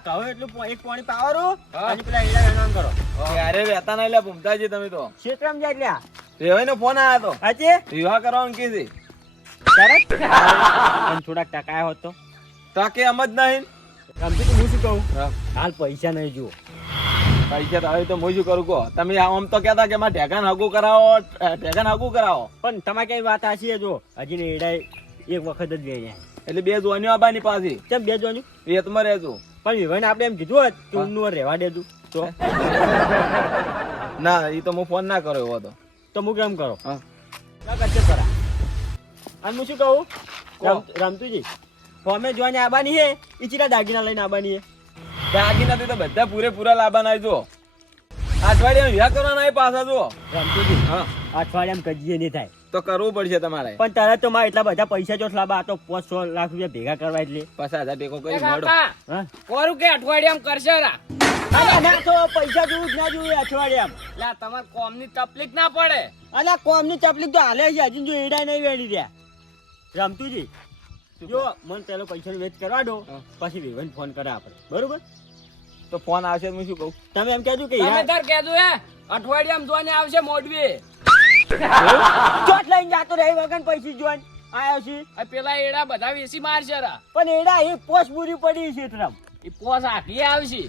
પેલા કહો એટલું એક પાણી પાવાનું હા. અને પેલા એડા વેણવાનું કરો. ક્યારે રહેતા નહીં લે ભૂમતાજી તમે તો. ક્ષેત્રમ જાય લ્યા. રેવાઈ નો ફોન આવ્યો તો. હાચે? વિવાહ કરવાનું કીધી છે? તરત પણ થોડાક ટકા હોત તો. તાકે એમ જ નહીં. રમતી તો હું શું કહું? હાલ પૈસા નહીં જુઓ. પૈસા તો હવે તો હું શું કરું કહો? તમે આમ તો કહેતા કે મારે ઢેકાન હગું કરાવો ઢેકાન હગું કરાવો. પણ તમારે કઈ વાત આશી જો? હજી ને એડાય એક વખત જ ગયા એટલે બે જોવાની આબાની પાછી. કેમ બે જોવાની રેતમાં રહેજો. પણ વિભાઈને આપણે એમ કીધું હોત કે વર રહેવા દેતું તો. ના એ તો હું ફોન ના કર્યો એવો તો. તો હું કેમ કરો? હા. ના કરશે અને હું શું કહું? કહો. રમ- રમતુજી. ફોમે જોઈને આબાની હે? એ ચીરા દાગીના લઈને આવવાની હે? દાગીના તો બધા પૂરેપૂરા લાવવાના જો. અઠવાડિયા વિવાહ કરવાના એ પાછા જુઓ રમતુજી હા. અઠવાડિયામાં કજીએ નહીં થાય. તો કરવું પડશે તમારે. પણ તારે તો મારે એટલા બધા પૈસા જો આ તો પાંચ સો લાખ રૂપિયા ભેગા કરવા એટલે. પચાસ હજાર ભેગો કરી મળો. કોરું કે અઠવાડિયામ કરશે રા? પૈસા જોવું જ ના જોયું અઠવાડિયામાં. લા તમાર કોમની તકલીફ ના પડે. અલા કોમની તકલીફ તો હાલે છે હજી જો એડા નહીં વેડી રહ્યા. રમતુજી જો મને પેલો પૈસા વેચ કરવા દો પછી વિવન ફોન કરે આપણે. બરોબર? તો ફોન આવશે હું શું કહું? તમે એમ કહેજો કે તમે તાર કહેજો હે અઠવાડિયામાં જોઈને આવશે મોડવી. ચોટ લઈને જાતો રહી વગન પૈસી જોઈન આયા છે. આ પેલા એડા બધા વેસી મારશે રા. પણ એડા એ પોસ પૂરી પડી છે તરફ એ પોસ આખી આવશે.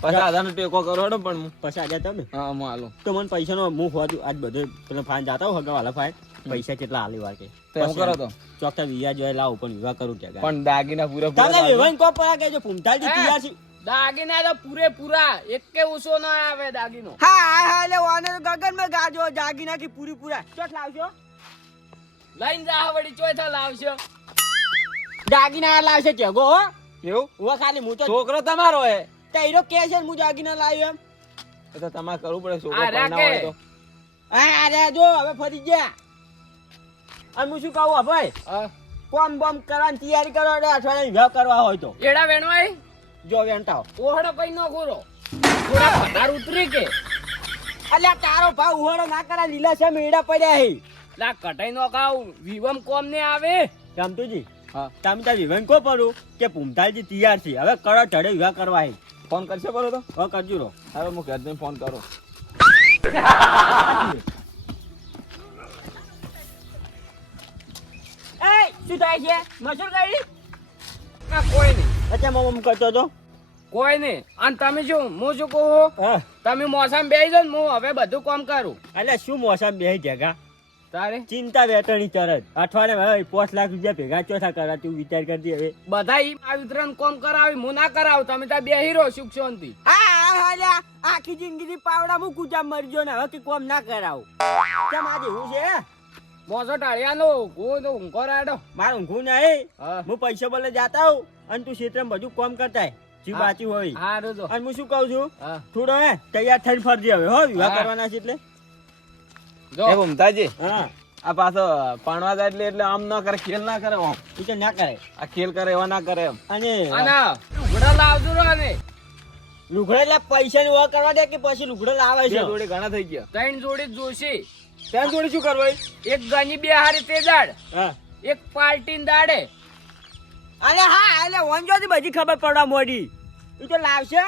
ટેકો કરો પણ હું. પછી આજે તમે. હા હું હાલું તો મને પૈસાનો હું હોતું આજ બધો પેલા ફાન જાતા હો હગા વાલા પૈસા કેટલા હાલી વાર કે તો કરો તો? ચોકતા વિવાહ જોઈ લાવું પણ વિવાહ કરું કે પણ દાગીના પૂરા તમે પૂરા કો પરા કે જો ફૂમતાલજી તૈયાર છે. દાગીના તો પૂરેપૂરા. એક કે ઓછો ના આવે દાગીનો. હા હા હા એટલે વાને ગગનમાં ગાજો દાગીના કી પૂરી પૂરા ચોટ લાવજો. લઈને જા વળી ચોથા લાવશે. દાગીના લાવશે ચેગો હો? એવું? હું ખાલી હું તો છોકરો તમારો હે? તૈરો કે છે ને હું દાગીના લાવ્યો એમ. એ તો તમારે કરવું પડે છોકરો આ પરણાવો હોય તો. હા અરે જો હવે ફરી ગયા. અને હું શું કહું હો. ભાઈ. કોમ બોમ કરવાની તૈયારી કરો એટલે અઠવાડિયા વિવાહ કરવા હોય તો. એડા વેણવાય? જો વેંટાવ ઓહડો કઈ નો ખોરો. થોડા પધાર ઉતરી કે. અલ્યા તારો ભાવ ઉહાડો ના કરા લીલા છે મેડા પડ્યા હે. લા કટાઈ નો ખાવ. વિવમ કોમ ને આવે? રામતુજી હા. તમે તાર વિવાહ કો પડું કે પુમતાલજી તૈયાર છે? હવે કરો ચડે વિવાહ કરવા હે. ફોન કરશે બોલો તો? હા કરજો રો હવે હું ઘર ફોન કરો. એ શું થાય છે? મસૂર ગાડી ના કોઈ નહીં. અચ્છા મમ્મ કરતો તો કોઈ નહીં. અને તમે શું હું શું કહું તમે મોસમ બેસી જાઓ ને હું હવે બધું કામ કરું. એટલે શું મોસમ બે જગા તારે? ચિંતા વેટણી ચરત અઠવાડિયે હવે પાંચ લાખ રૂપિયા ભેગા ચોથા કરા તું વિચાર કરતી હવે. બધા ઈ આ વિતરણ કોમ કરાવી હું ના કરાવ. તમે ત્યાં બે હીરો સુખ શાંતિ. આખી જિંદગી પાવડા હું કુચા મરજો ને હવે કે કોમ ના કરાવ. કેમ આજે હું છે? મોસો ટાળિયાનો હું તો ઊંઘો રાડો મારું ઊંઘું નહીં. હા. હું પૈસા બોલે જાતા હું અને તું ક્ષેત્રમાં બધું કોમ કરતા જી. બાચી હોય. હા રોજો. અને હું શું કહું છું? થોડો હે તૈયાર થઈને ફરજે હવે હો વિવાહ કરવાના છે એટલે. જો. એ ભમતાજી હા. આ પાછો પાણવા જાય એટલે એટલે આમ ના કરે ખેલ ના કરે આમ. એ તો ના કરે. આ ખેલ કરે એવા ના કરે એમ. અને આના ઘોડા લાવજો રો ને લુગડા એટલે પૈસા ની કરવા દે કે પછી લુગડા લાવે છે? જોડે ઘણા થઈ ગયા. ત્રણ જોડી જ જોશે. ત્રણ જોડે શું કરવું એક ગની બે હારી તે દાડ. હા. એક પાર્ટી દાડે. અરે હા એટલે વંજોથી બધી ખબર પડવા મોડી. એ તો લાવશે.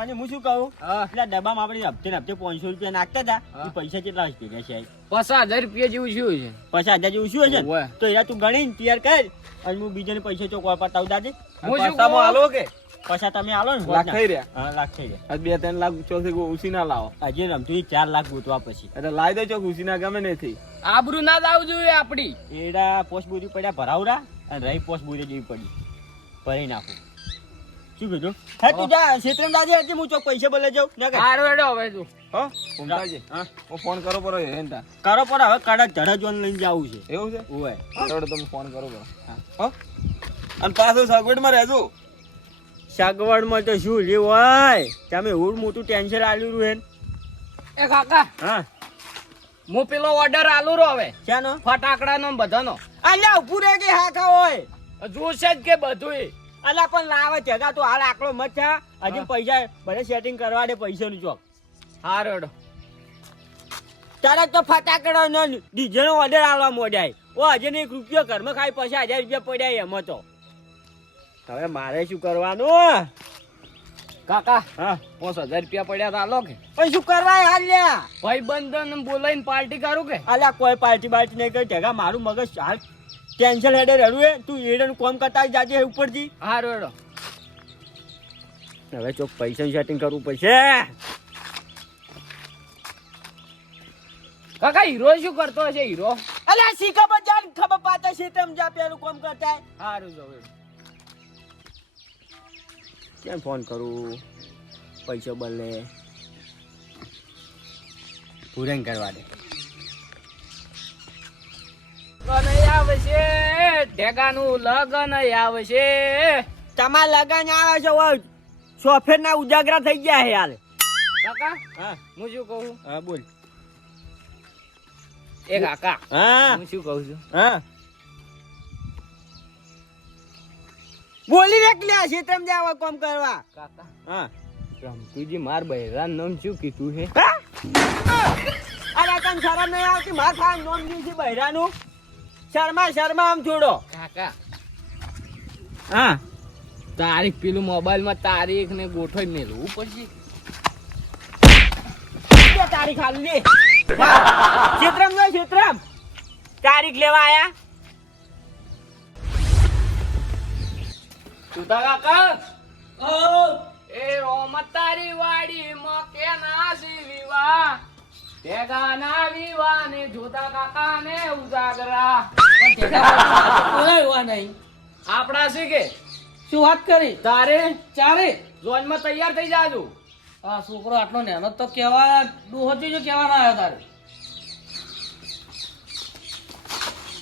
અને હું શું કહું? એટલે ડબ્બામાં આપણે હપ્તે હપ્તે પાંચસો રૂપિયા નાખતા હતા. એ પૈસા કેટલા હશે ભેગા છે? પચાસ હજાર રૂપિયા જેવું શું છે. પચાસ હજાર જેવું શું હશે ને? તો એના તું ગણીને તૈયાર કર. અને હું બીજાને પૈસા ચોક વાપરતા આવું દાદે. હું શું કહું? હાલો કે? પૈસા તમે આલો ને લાખ થઈ રહ્યા? હા લાખ થઈ ગયા. આજ બે ત્રણ લાખ ચોથી ઉસી ના લાવો. હજી રમતું ચાર લાખ ગોતવા પછી. એટલે લાવી દો ચોક ઉસી ના ગમે નથી આબરૂ ના લાવ જોઈએ આપડી. એડા પોસ્ટ બુરી પડ્યા ભરાવડા અને રહી પોસ્ટ બુરી જેવી પડી. ભરી નાખું. શું કીધું? હે તું જા ક્ષેત્રમાં દાદી હજી હું ચોક પૈસા બોલે જાઉં. ને હાર વેડો હવે તું. હો ફોન કરો પરો હેંતા. કરો પર હવે કડક ધડા જોન લઈને જવું છે. એવું છે? ઓય. તમે ફોન કરો પરો હા. હો. અને પાછું સગવડમાં રહેજો. સગવડમાં તો શું લેવાય હોય? તમે એવું મોટું ટેન્શન આલ્યું રહ્યું એ કાકા હા. હું પેલો ઓર્ડર આલુ રો હવે. શાનો? ફટાકડાનો બધાનો. અલ્યા ઉભું રહે કે હાથા હોય? જોશે જ કે બધું અલ્યા પણ લાવે જગા તો હાલ આકડો મત છે હજી પૈસા ભલે સેટિંગ કરવા દે પૈસાનું ચોક. હારું હેડો તરત તો ફટાકડા નો ડીજે નો ઓર્ડર આલવા મોડ્યા. ઓ હજી ને એક રૂપિયો ઘરમાં ખાઈ પછી હજાર રૂપિયા પડ્યા એમાં તો. હવે મારે શું કરવાનું કાકા હા? પાંચ હજાર રૂપિયા પડ્યા તા આલો કે. પણ શું કરવા હાલ્યા ભાઈ બંધન બોલાઈને પાર્ટી કરું કે? અલ્યા કોઈ પાર્ટી બાર્ટી નહીં કરી. ટેગા મારું મગજ હાલ ટેન્શન હેડે રડું હે. તું એડન કોમ કરતા જાજે ઉપરથી. હા રડો હવે ચોક પૈસા સેટિંગ કરવું પડશે. કાકા હીરો શું કરતો હશે હીરો? અલ્યા શીખા ખબર જાન ખબર પાતા છે તેમ જા પેલું કોમ કરતા. સારું જો કેમ ફોન કરું? પૈસો બદલે. પૂરણ કરવા દે. આવશે ઢેગાનું લગન આવશે. તમાર લગન આવે છે ઓ સોફેર ના ઉજાગરા થઈ ગયા છે હાલ. કાકા હા. હું શું કહું? હા બોલ. એ કાકા હા. હું શું કહું છું? હા. બોલી રેક લ્યા છે તેમ જાવ કોમ કરવા. કાકા. હા. રમતુજી માર બહેરાન નામ શું કીધું હે? અરે કામ શરમ નહીં આવતી માર થા નામ જી છે બૈરાનું. શર્મા શર્મા આમ છોડો કાકા. હા. તારીખ પેલું મોબાઈલમાં તારીખ ને ગોઠવી મેળવું પડશે. તારીખ હાલ લે. ક્ષેત્રમ નો ક્ષેત્રમ તારીખ લેવા આયા? સુધા કાકા? એ રોમત તારી વાડી માં કે નાસી વિવાહ ભેગાના વિવાહ ને જોતા કાકા ને ઉજાગરા આપડા છે કે? શું વાત કરી? તારે? ચારે? જોનમાં તૈયાર થઈ જાજો. આ છોકરો આટલો નેનો તો કેવા ડોહતી જો કેવા ના આવ્યો તારે.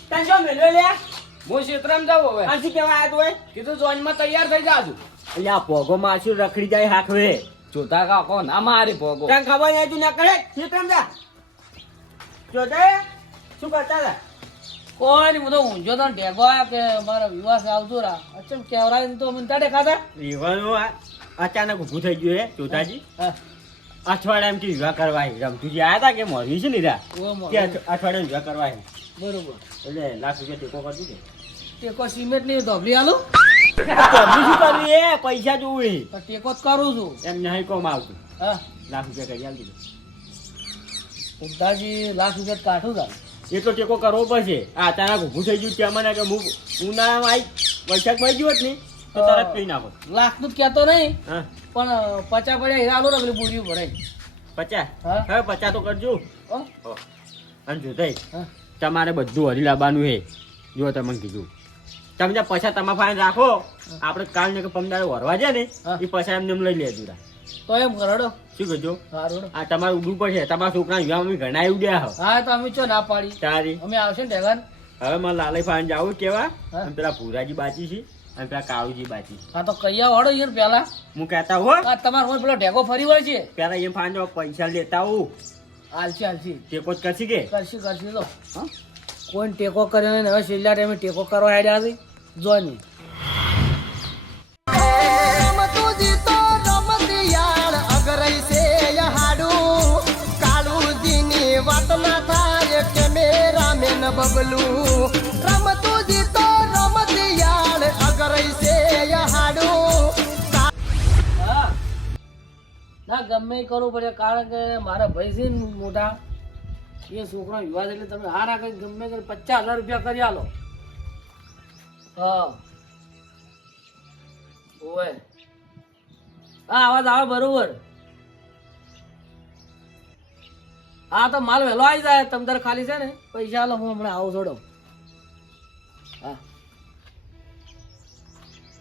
તને જો મેળવે લે હું ક્ષેત્રમાં જાઉં હવે. આજી કેવા આયા તું કીધું તૈયાર થઈ જાજો. આ પોગો માસી રખડી જાય હાથવે જોતા કાકો ના મારી ભોગો. તને ખબર નહીં તું ના જા. જોતે શું કરતા હતા? કોઈ બધો ઊંઝો તો ઢેગો આવ્યો કે મારા વિવાહ આવતો રા અચ્છા કેવરાય તો મને તાડે ખાતા વિવાહનું અચાનક ઊભું થઈ ગયું હે જોતાજી. અઠવાડિયા એમ વિવાહ કરવા આવ્યું રમતુજી આયા હતા કે મોરવી છે લીધા ઓય અઠવાડિયા કે અઠ- વિવાહ કરવા બરોબર. એટલે લાખ રૂપિયા ટેકો કરતું કે. ટેકો સિમેન્ટની ધોબલી આલું. ધોબલી શું કરવું એ પૈસા જોવું. તો ટેકો જ કરું છું. એમ નહીં કોમ આવતું હા. લાખ રૂપિયા કરી આલી દીધું ઉદ્ધાજી લાખ રૂપિયા કાઢું તા એટલો ટેકો કરવો પડશે. આ તારા ઊભું થઈ ગયું ત્યાં મને કે હું ઉનાળામાં આવી વૈશાખ ભાઈ ગયું નહીં તો તરત પી નાખો. લાખનું કહેતો નહીં. પણ પચા પડ્યા હીરા આલો ને પેલી બુરી ભરાય પચાસ? હવે પચાસ તો કરજો? અને જોતાઈ તમારે બધું હરી લાવવાનું છે જો તમે કીધું. તમે જ્યાં પૈસા તમારા પાસે રાખો આપણે કાલ ને પમદાર વરવા જાય ને. એ પૈસા એમને એમ લઈ લેજો. તો એમ કરડો શું કહેજો? આ તમારે ઉડવું પડશે. તમારા છોકરા અમે ઘણા ગયા હો. હા તો અમે ચો ના પાડી. તારી. અમે આવશે ને ઢેગાન હવે મારે લાલય ફાન જાવું કેવા? અને પેલા ભૂરાજી બાચી છે અને પેલા કાળુજી બાચી હા તો કૈયા વાળો યાર પેલા હું કહેતા હો આ હું પેલો ઢેગો ફરી વળ છે. પેલા એમ ફાઈન પૈસા લેતા હું હાલશી હાલશી. ટેકો જ કરશી કે? કરશી કરશી હા? કોઈ ટેકો કર્યો નહીં હવે છેલ્લા ટાઈમે ટેકો કરવા હેડ્યા હતી જો નહીં હા. ના ગમે કરવું પડે કારણ કે મારા ભાઈ છે મોટા. એ છોકરો વિવાદ એટલે તમે હારા કરી ગમે કરી પચાસ હજાર રૂપિયા કરી આલો. હા. ઓય હા અવાજ આવે બરોબર. હા તો માલ વહેલો આવી જાય તમદાર ખાલી છે ને પૈસા લો હું હમણાં આવું છોડો. હા.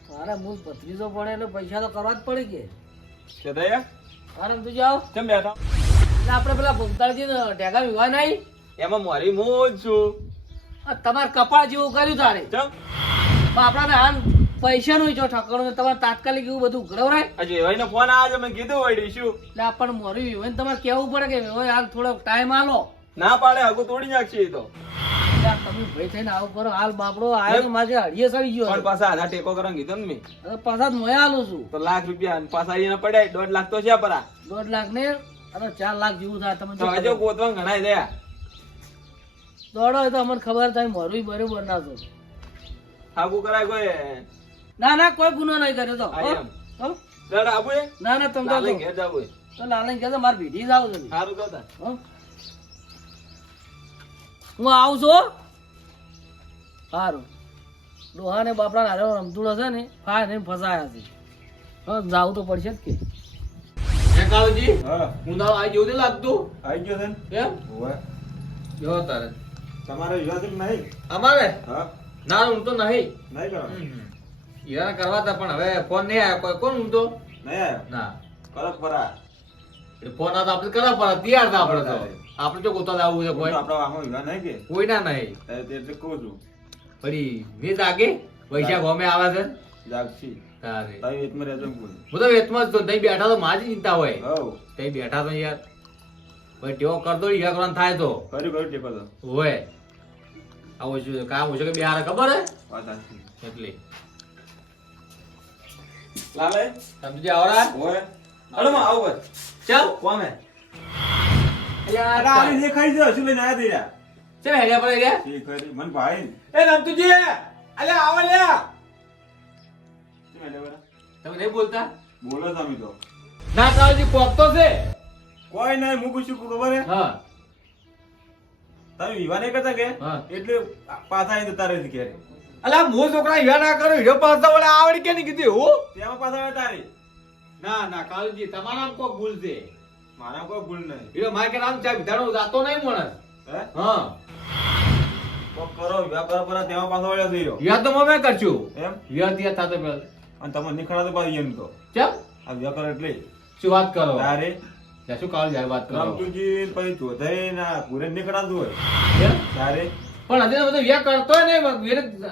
મારા મૂળ ભત્રીજો પડે એટલે પૈસા તો કરવા જ પડે કે. કેદાયા આરામ તું જાઓ. કેમ બેઠા? એટલે આપણે પેલા ભૂમતાળજી ઢેગા વિવાહ નહીં? એમાં મારી હું જ છું તમારે કપાળ જેવું કર્યું તારે. ચમ. આપણાને હાલ પૈસા નું જો ઠકણું તમારે તાત્કાલિક એવું બધું ઉઘરાવરાય. હજુ એવાય ફોન આવે છે મેં કીધું વળી શું એટલે આપણને મોરી વિવાહ તમારે કેવું પડે કે વિવાહ હાલ થોડો ટાઈમ આલો. ના પાડે હગું તોડી નાખશે એ તો. તમે ભાઈ થઈને આવું કરો હાલ બાપડો આવ્યો તો હળીએ સડી ગયો પણ પાછા આધા ટેકો કરવા કીધો ને મેં. પાછા મોયા આલું છું. તો લાખ રૂપિયા પાછા એને પડ્યા દોઢ લાખ તો છે પરા દોઢ લાખ ને? અને ચાર લાખ જેવું થાય તમે હજુ ગોતવા ઘણા દોડો તો અમને ખબર થાય મોરું બરોબર ના તો હાગું કરાય કોઈ? ના ના કોઈ ગુનો નહીં કર્યો તો. ડર એ? ના ના તમે લાલે ઘેર જાવ તો તો ઘેર કહે મારે ભીડી જાવ છે સારું કહો હું. આવું છું સારું ડોહા ને બાપડા હારે રમતું હશે ને ફાય ને ફસાયા છે. જાવું તો પડશે જ કે. જેવું નહીં લાગતું આવી ગયો છે ને? જો તારે. તમારે વિવાહ નહીં? અમારે? હા. ના હું તો નહીં. નહીં કરો ઈરાન કરવા તા પણ હવે ફોન નહીં આવ્યો. કોઈ કોણ હું તો નહીં આવ્યો? ના. કરો પરા એ ફોન આવતો આપણે કરા પરા તૈયાર હતા આપણે તો. આપણે તો ગોતા લાવવું છે કોઈ. આપણા આમાં વિવાહ નહીં કે? કોઈ ના નહીં. એટલે એટલે કહું છું. ફરી મેં જાગે? વૈશાખ હોમે આવે છે? જાગશી. તારે. તારી વેતમાં રહેજો હું તો વેતમાં જ તો નહીં બેઠા તો મારી ચિંતા હોય. હો તઈ બેઠા તો યાર. ભાઈ ટેવો કરતો ઈયા કરવાનું થાય તો. કર્યું કર્યું ટેકો તો. હોય. આવું છે કામ છે કે બિહાર ખબર હે? એટલે. લાલે? સમજી આવરા? ઓય અરે માં આવો બસ. ચાલ. કોમે? યાર આલી દેખાઈ જો શું લઈને આયા દેરા ચે હેડ્યા પડે રે ઠીક કરી? મન ભાઈ એ રમતુજી અલે આવો લે તમે નહીં બોલતા? બોલો તમે તો. ના તાવજી કોક તો છે. કોઈ નહીં હું પૂછ્યું ખબર હે? હા. તમે વિવાહ નહીં કરતા કે? એટલે પાછા આવી જતા રહે ઘેરે અલા મો છોકરા વિવાહ ના કરો હીરો પાછા વળે આવડી કે નહીં કીધું એવું? તેમાં પાછા આવે તારી. ના ના કાલજી તમારા કોઈ ભૂલ છે? મારા કોઈ ભૂલ નહીં. હીરો મારે કે નામ ચા વિધાનો જાતો નહીં માણસ. હે? કરો વિવાહ કરો પર તેમાં પાછો વળ્યો હીરો. તો મેં કરશું. એમ? હીરા ત્યાં થતો પેલા અને તમે નીકળા તો પાછી એમ તો. કેમ આ વિવાહ કરો એટલે. શું વાત કરો? તારે ત્યાં શું કાળ જાય વાત કરો. રામતુજી પછી ચોધાઈ ના પૂરે નીકળાતું હોય? તારે પણ હજી બધું વિયા કરતો ને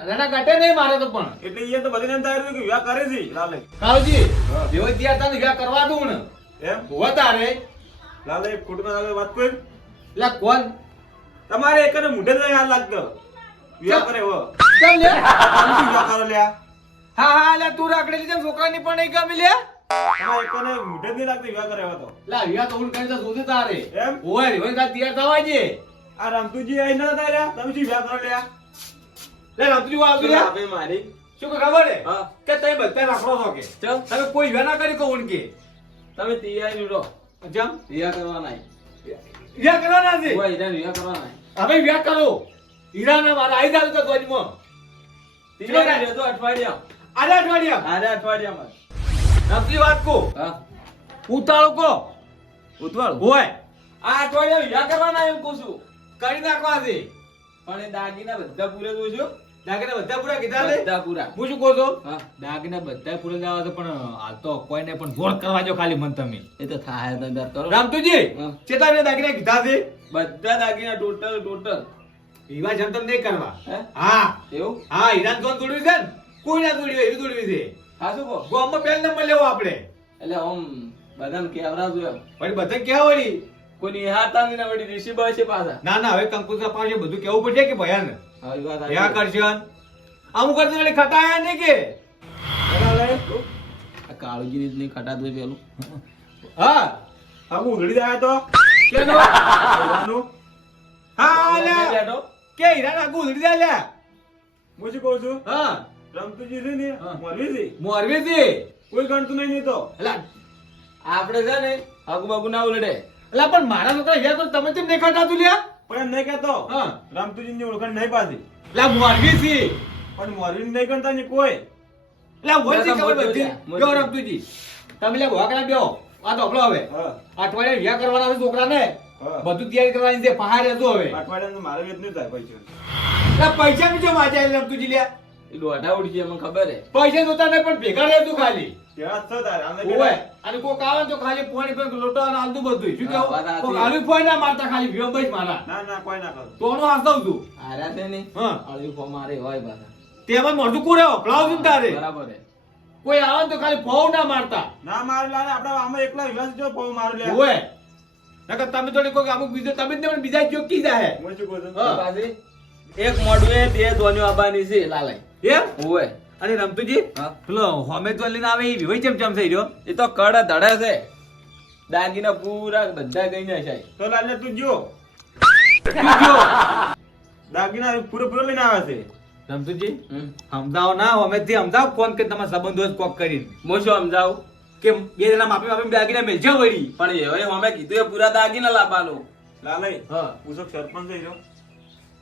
રેના કાઢે નહીં મારે તો પણ. એટલે એ તો બધી એમ થાય કે વ્યા કરે છે લાલે. કાળજી. જેવો ત્યાં તને વ્યા કરવા દઉં ને. એમ? હોવા તારે. લાલે ખોટમાં લાગે વાત કોઈ? એટલે કોણ? તમારે એકને મુઢે જ હાથ લાગતો. વ્યા કરે હો. ચમ લે. વિવાહ કરો લ્યા. હા હા લે તું રાખડેલી જેમ છોકરાની પણ નહીં ગમી લે. તમારે એકને મુઢે જ નહીં લાગતો વિવાહ કરે તો? લા વિયા તો હું કરી તો શોધી તારે. એમ? ઓય રે ભાઈ તૈયાર થવા છે આ રામતુજી અહીં ના હતા તમે શું વિવાહ કરો લ્યા લે રમતું આવતું લે મારી? શું કે ખબર હે. કે તમે બધા રાખડો છો કે? તમે કોઈ વિયા ના કરી કહું કે? તમે તૈયારી નીકળો જમ વિવાહ કરવા નહીં. કરવાના છે? કોઈ હીરા વિવાહ કરવા હવે વિયા કરો. હીરાના મારા આઈ જાવ તો ધ્વજમાં તૈયારી રહેજો અઠવાડિયા આજે અઠવાડિયા અઠવાડિયામાં રમતી વાત કો ઉતાળો કો ઉતવાળ હોય. આ અઠવાડિયા વિવાહ કરવાના એમ કહું છું. કરી નાખવા છે પણ એ દાગીના બધા પૂરે દઉં છું? દાગીના બધા પૂરા કીધા છે? બધા પૂરા. હું શું કહું છું? હા. દાગીના બધા પૂરા જવા તો પણ હાલ તો કોઈને પણ ગોળ કરવા જો ખાલી મન તમે. એ તો થાય ધંધા કરો. રામતુજી. ચેતાને દાગીના કીધા છે? બધા દાગીના ટોટલ ટોટલ. હીરા જંતર નહીં કરવા. હા? એવું? હા ઈરાન કોણ તોડ્યું છે ને? કોઈ ના તોડ્યું? એવી તોડવી છે. હા શું કહો? ગોમમાં પહેલ નંબર લેવો આપણે. એટલે આમ બધાને વળી બધા ક્યાં વળી? કોઈ નિહાતા નહીં ને વળી ઋષિ બળ છે પાછા. ના ના હવે કંકુ પાસે બધું કેવું પડશે કે ભયાન યા કરશન અમુક કરશે વળી ખટાયા નહીં કે? કાળુજી ની નહીં તો પેલું. હા હું ઉઘડી જાય તો. કેનો? હા લે. કે હીરા નાખું ઉધડી જાય લે. હું શું કહું છું? હા. રમતુજી છે ને હા. મોરવી છે મોરવી થી કોઈ ગણતું નહીં તો. એલા આપણે છે ને આગુ બાગુ ના ઉલડે. એલા પણ મારા છોકરા હીરા તો તમે તેમ દેખાતા ખટાતું લ્યા. પણ એમ નહીં કહેતો. રમતુજી ની ઓળખાણ નહીં પાછી એટલે મોરવીજી પણ મોરવી નહીં ગણતા ને કોઈ. એટલે હોય છે ખબર બધી? જો રમતુજી તમે લે ભોકડા બેહો. આ તો હવે. અઠવાડિયા વ્યા કરવાના છે છોકરાને. બધું તૈયારી કરવાની છે પહાડ હતું હવે. અઠવાડિયાનું મારે વેચ નહીં થાય પૈસા. પૈસા બીજો જો વાંચ્યા રમતુજી લ્યા? એ દોઢા ઉડી છે મને ખબર હે? પૈસા જોતા નહીં પણ ભેગા ખાલી. આમને ઓય કેળા. અને કોક આવે તો ખાલી પોણી પણ લોટો અને આલતું બધું શું કેવું. કોક આલુ પોણી ના મારતા ખાલી વિયો બસ મારા. ના ના કોઈ ના કરો. તોનો આસદવ તું હાર્યા છે ને? હા. અળવી ફો મારે હોય પાછા. તેમાં મોઢું કુરે પ્લાવ છું તારે. બરાબર હે. કોઈ આવે તો ખાલી ફોવ ના મારતા. ના મારે લાને આપણે આમાં એકલા વિલાસ જો બહુ મારું લે. ઓય નકર તમે થોડી કોઈ અમુક બીજો તમે જ પણ બીજા જો કી જાહે. હું શું કહું છું? એક મોઢું એ બે ધોનીઓ આવવાની છે લાલે એમ? અને રમતુજી? હા. પેલો હોમે તો લઈને આવે એ વિવઈ ચમ ચમ થઈ રહ્યો? એ તો કડ ધડે છે. દાગીના પૂરા બધા ગઈ ને છે તો લાલે તું જો. દાગીના પૂરો પૂરો લઈને આવે છે. રમતુજી સમજાવો ના થી સમજાવો ફોન કરી તમારા સંબંધો કોક કરીને. મો શું સમજાવ કે બે જણા માપી માપી દાગીના મેલજો વળી. પણ હવે અમે કીધું એ પૂરા દાગીના લાવવાનું. લાલય હા. પૂછો સરપંચ થઈ રહ્યો.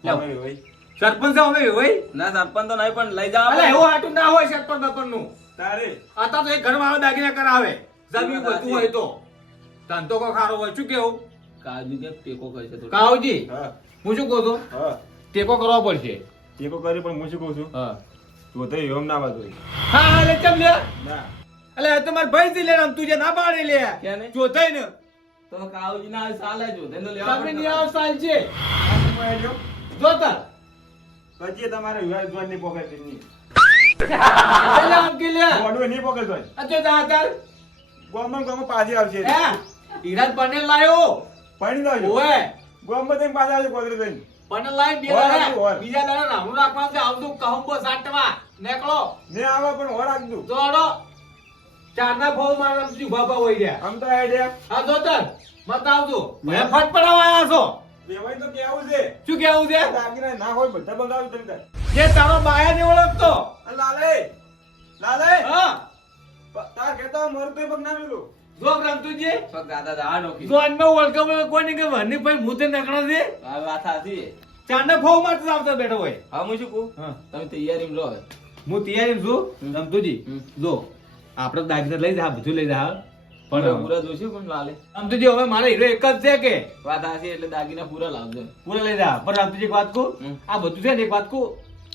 ભાઈ સરપંચ સાહેબ હોય? ના સરપંચ તો નહીં પણ લઈ જાવ એટલે એવું હાટું ના હોય સરપંચ બપનનું તારે. અત્યારે તો એક ઘર વાળો દાગીના કરાવે. જમીન બધું હોય તો. ધંધો કો ખારો હોય શું કેવું? કાજુ કે ટેકો કહે છે. કાવજી હા. હું શું કહું છું? હા. ટેકો કરવો પડશે. ટેકો કરી પણ હું શું કહું છું? હા. તું તો એમ ના વાત હોય. હા એટલે ચમ લે? ના. અલે આ તમાર ભાઈ થી લે આમ તું જે ના પાડી લે. કેને? ને? જોતાય ને. તો કાવજી ના સાલે જો તેને તો લેવા તમે ની આવ સાલ છે. આ જોતા પછી તમારે વિવાહ જોનની પોકેટની એટલે આમ કે ની પોકેટ જોન જો જા. ચાલ ગોમમાં ગોમમાં પાછી આવશે. હે? ઈરાજ બને લાયો. પાણી લાયો. ઓએ ગોમ તેમ પાછા આવશે કોદરે થઈને. પને લાઈ બે દાડા બીજા દાડા નામું રાખવા છે આવતું કહંબો સાટવા. નેકળો. ને આવે પણ હોર રાખજો. જોડો ચારના ભાવ મારા ઊભા બાબા હોય રહ્યા. આમ તો આઈડિયા આ જોતર મત આવજો. મેં ફટ પડાવવા આયા છો. બેવાય તો કેવું છે? શું કેવું છે? દાગીના ના હોય બધા બંગાવી તમે જે તારો બાયા ને ઓળખતો. આ લાલે. લાલે. હા. તાર કહેતા મરતો પગ જો રમતુજી દાદા દા નોખી. જો અન્મે ઓળખો કોઈ કે વરની ભાઈ હું તે છે. આ વાત સાચી. ચારના ભાવ માટે આવતો બેઠો હોય. હા હું શું કહું? તમે તૈયારી રહો હું તૈયારી છું? રમતુજી. જો? આપણે દાગીના લઈ જા બધું લઈ જા પૂરા પણ પૂરા જોશું પણ લાલે? રામતુજી હવે મારે હીરો એક જ છે કે? વાત સાચી એટલે દાગીના પૂરા લાવજો. પૂરા લઈ જા. પણ રામતુજી એક વાત કહું આ બધું છે ને એક વાત કહું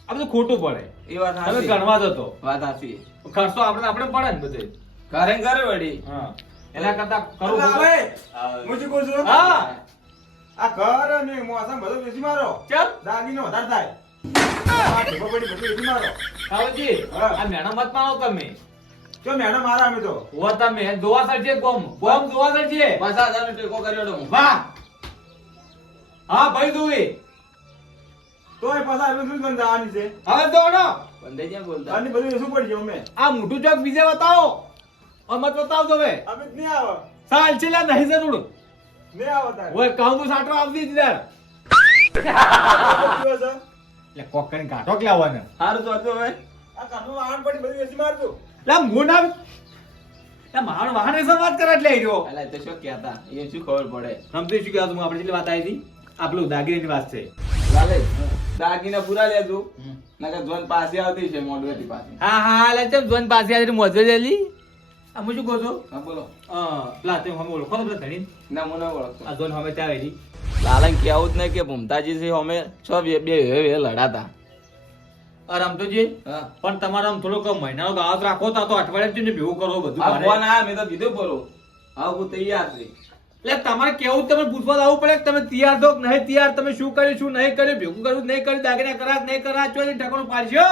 આ બધું ખોટું પડે. એ વાત સાચી ગણવા જતો. વાત સાચી ખર્ચો આપણે આપણે પડે ને બધે. ઘરે ઘરે વળી. એના કરતા કરું લાલે હું શું કહું છું? હા. આ ઘર અને મોસમ બધું બેસી મારો. ચાલ. દાગીનો વધારે થાય. આ ઢેબો પડી બધું બેસી મારો. કાવજી આ મેણા મત મારો તમે. કે મેડમ મારા અમે તો. હો તમે જોવા સરજે ગોમ ગોમ જોવા સરજે પાછા હજાર ટેકો કર્યો તો વાહ! હા ભાઈ દુઈ તોય પાછા અમે શું ધંધાની છે? હવે દોડો. બંધે ક્યાં બોલતા? આની બધું શું પડશે અમે. આ મોટું ચોક બીજે બતાવો. અમત બતાવજો હવે. અમે જ આવો આવે. સાલ ચીલા નહીં જરૂર નહીં આવતા ઓય કહું તું સાટો આવતી જ દર એટલે કોકણ કાટો લાવવાના? સારું હારું તો હવે આ કાનો આણ પડી બધું એસી મારજો. લા મોના લા મારો વાહન વિશે કરે એટલે આવ્યો અલા તો કહેતા? એ શું ખબર પડે? સમજી શું કહેતું આપણે એટલે વાત આવી હતી આ પેલું વાત છે. લાલે દાગીના પૂરા લેજો નકર જોન પાસે આવતી છે મોડવેતી પાસે હા હા લે તેમ જોન પાસે આવતી મોજવે લેલી હું શું કહું છું? બોલો. હા પેલા તેમ હમે ઓળખો પેલા ના મને ઓળખતો આ જોન હમે ત્યાં આવેલી. લાલન કહેવું જ નહીં કે ભૂમતાજી છે અમે છ બે બે લડાતા. અરે આમ તો જે હા. પણ તમારે આમ થોડોક મહિનાનો દાવત રાખો તો તો અઠવાડિયે ને ભેગું કરવો બધું ભગવાન આ મેં તો કીધું બોલો આવું તૈયાર છે. એટલે તમારે કેવું તમે પૂછવા આવવું પડે કે તમે તૈયાર છો કે નહીં તૈયાર તમે શું કર્યું શું નહીં કર્યું ભેગું કર્યું નહીં કર્યું દાગીના કરા નહીં કરા ચો ટેકોનું પાડશો?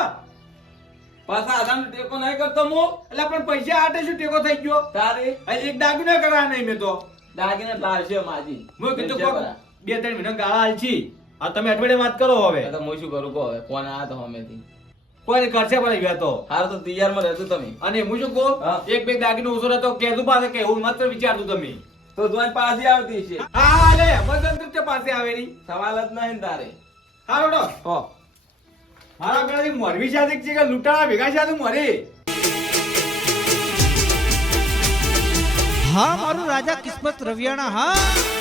પાછા આધાર ટેકો નહીં કરતો હું? એટલે પણ પૈસા આટે શું ટેકો થઈ ગયો? તારે? એક દાગીના કરા નહીં મેં તો. દાગીને લાવશે માજી. મેં કીધું છે બે ત્રણ મહિના ગાળા આલછી આ તમે અઠવાડિયે વાત કરો હવે. તો હું શું કરું? કહો હવે. ફોન આ તો હમેથી? કોઈ કરશે પણ ગયા તો? હાર તો તૈયારમાં રહેજો તમે. અને હું શું કહું. એક બે દાગીનો ઓછો રહેતો કેદું પાસે કે હું માત્ર વિચારતું તમે. તો જોન પાસે આવતી છે. હા લે મદદ તે પાસે આવેલી. સવાલ જ નહીં તારે. હા તો હો. મારા આગળ મરવી છે કે લૂંટાણા ભેગા છે મોરી. હા મારું રાજા કિસ્મત રવિયાણા હા.